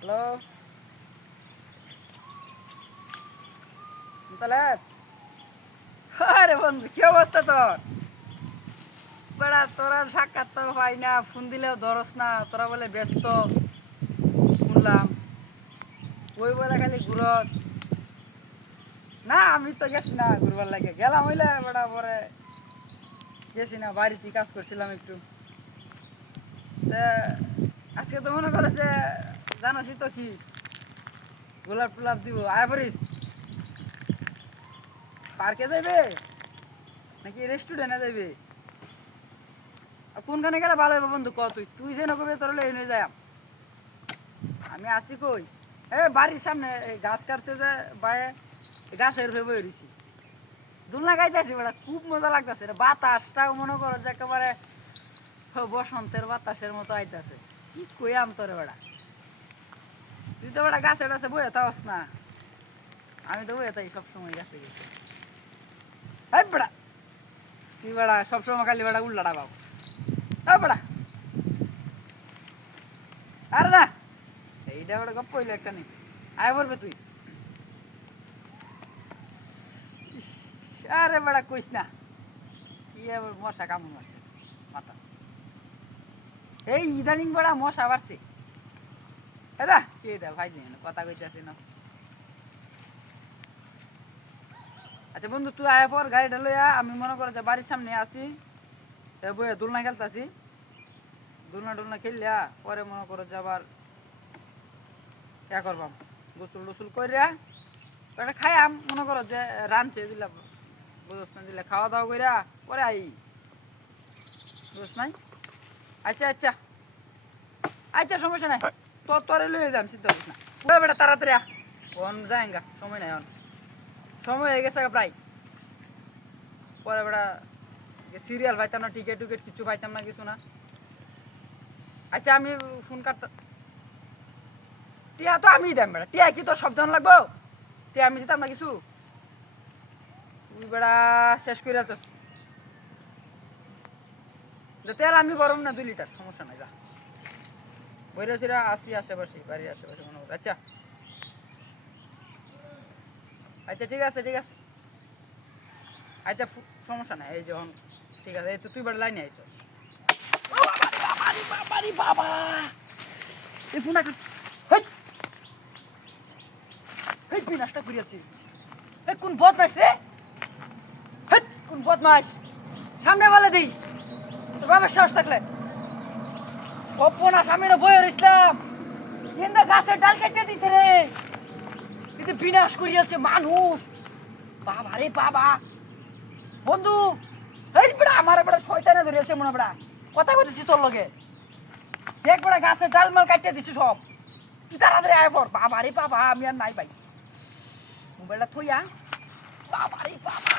Hello তাহলে আরে বন্ধু কি অবস্থা তোর? বেড়া তোরা সাক্ষাৎ তো হয় না, ফোন দিলেও ধরস না, তোরা বলে ব্যস্ত শুনলাম। ওই বলে খালি ঘুরস। না আমি তো গেছি না ঘুরবার লাগে, গেলাম হইলে বেড়া পরে গেছি না, বাড়িতে কাজ করছিলাম একটু। তা আজকে তো মনে করো যে জানোসই তো কি গোলাপ টোলাপ দিব, আয় পড়িস। পার্কে যাবে নাকি রেস্টুরেন্টে যাবে? কোনখানে গেলে ভালো হবে বন্ধু, ক তুই তুই যে নকবে তোর এনে যায়। আমি আসি কই, বাড়ির সামনে গাছ কাটছে যে বায়ে, গাছের হয়ে বয়ে রয়েছি, দোলনা গাইতেছি বেটা, খুব মজা লাগতেছে। বাতাসটাও মনে করো যে একেবারে বসন্তের বাতাসের মতো আইতাছে। কি কইয়াম তোরে বেড়া, তুই তো বেড়া গাছে টাছে বয়ে থাকস না, আমি তো বয়ে থাকি সবসময় গাছে গেছে। হ্যাঁ বেড়া, তুই বেড়া সবসময় খালি বেড়া উল্লাটা পাবো। হ্যাঁ বেড়া, আরে না এইটা বেড়া গপ্প হইলো একটা নেই, আয় পড়বে তুই। আরে বেড়া কইস না, কি আবার মশা কামড় মারছে মাথা, এই ইদানিং বেড়া মশা বাড়ছে। দাদা কে দা ভাই দিন কথা কইতে আসি না। আচ্ছা বন্ধু তুই আয় পর গাড়িটা লইয়া, আমি মনে করো যে বাড়ির সামনে আসি, বইয়া দোলনা খেলতেছি, দোলনা টোলনা খেললিয়া পরে মনে করো যে আবার ইয়া করবাম, গোসল টোসল করিয়া ওটা খাইয়াম, মনে করো যে রানছে দিলা বুঝস না, দিলে খাওয়া দাওয়া করিয়া পরে আই, বুঝস নাই। আচ্ছা আচ্ছা আচ্ছা সমস্যা নাই, তোর তোরে লইয়ে যাম, চিন্তা করিস না। ওই বেটা তাড়াতাড়ি অন যায়গা, সময় নাই অন, সময় হয়ে গেছে প্রায়। পরে বেটা সিরিয়াল পাইতাম না, টিকিট টুকিট কিছু পাইতাম না, কিছু না। আচ্ছা আমি ফোন কাটতাম, টিয়া তো আমি দাম বেড়া, টিয়া কি তোর সব জন লাগবো? টিয়া আমি দিতাম না কিছু, তুই বেড়া শেষ করে আছিস। তেল আমি গরম না 2 লিটার, সমস্যা নাই, যা বইরা আসি আশেপাশে, বাড়ির আশেপাশে মনে কর। আচ্ছা আচ্ছা ঠিক আছে ঠিক আছে, আচ্ছা সমস্যা নাই, এই যখন ঠিক আছে, এই তো তুই বেড়া লাইনে আইস। বাবা এই ফোনটা হেই বিনাশটা করিয়াছি, হে কোন বদমাস রে, হে কোন বদমাস, সামনে বলে দিই তোর বাবার সাহস থাকলে। অপনা সামনে বইয়ের ইসলাম কিন্তু গাছের ডাল কেটে দিছে রে, কিন্তু বিনাশ করিয়াছে মানুষ। বাবা রে বাবা বন্ধু, এই বেড়া আমার বেড়া শয়তানে ধরিয়াছে মনে বেড়া, কথা কইতেছি তোর লগে, দেখ বেড়া গাছের ডাল মাল কাটতে দিছি সব, তুই তাড়াতাড়ি আয় পর। বাবা রে বাবা আমি আর নাই ভাই, মোবাইলটা থইয়া, বাবা রে বাবা।